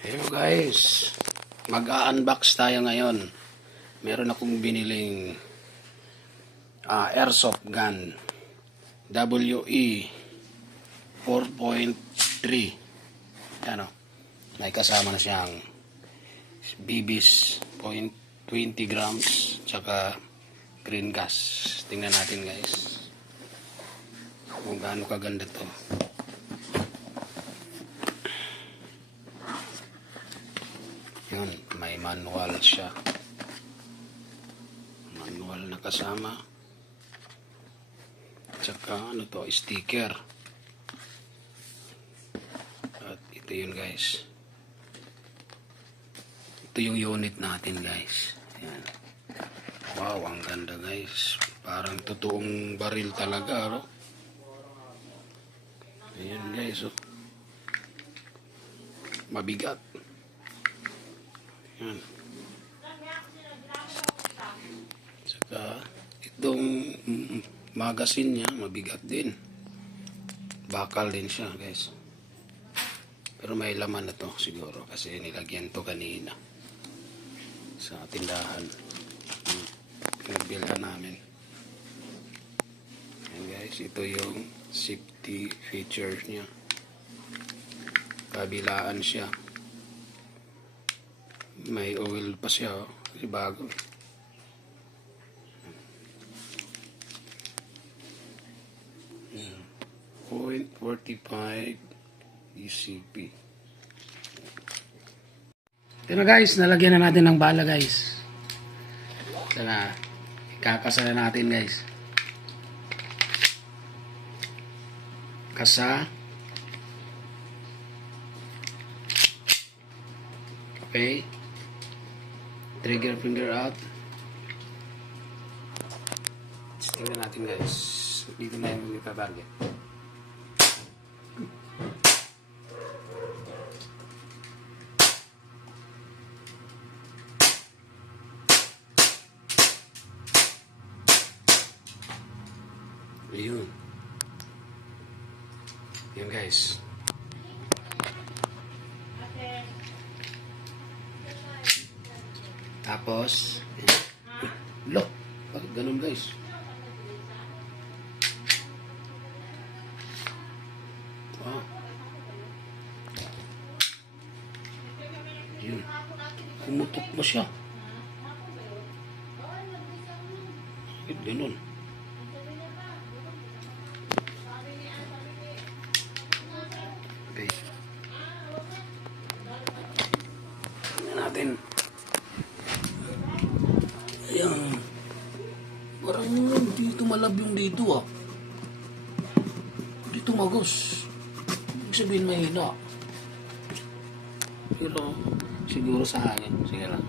Hello guys, mag-unbox tayo ngayon. Meron akong biniling airsoft gun WE 4.3. Ano, may kasama na siyang BBs 0.20 grams tsaka green gas. Tingnan natin guys kung gaano kaganda to. Yun, may manual siya. Manual na kasama. Tsaka ano to, sticker. At ito yun guys. Ito yung unit natin guys. Ayan. Wow, ang ganda guys. Parang totoong baril talaga. No? Ayan guys. Oh. Mabigat. Yan. Saka itong magazine niya mabigat din. Bakal din siya guys. Pero may laman na to siguro kasi nilagyan to kanina sa tindahan. Pinagbilhan namin. Yan guys, ito yung safety features niya. Kabilaan siya. May oil pa siya, oh. Kasi bago. 0.45 ECP. Ito na guys, nalagyan na natin ng bala guys. Ito na, ikakasa na natin guys. Kasa. Okay. Trigger finger out. Tingnan natin guys. Dito na yung ita-target. Ayun. Yan guys. Tapos, look, bakit ganun guys? Wow. Yun. Kumutok mo siya. Bakit ganun? Okay. Tingnan natin. Ayan. Parang dito malab yung dito ah. Dito magos. Ibig sabihin mahina. Pero siguro sa hangin. Sige lang.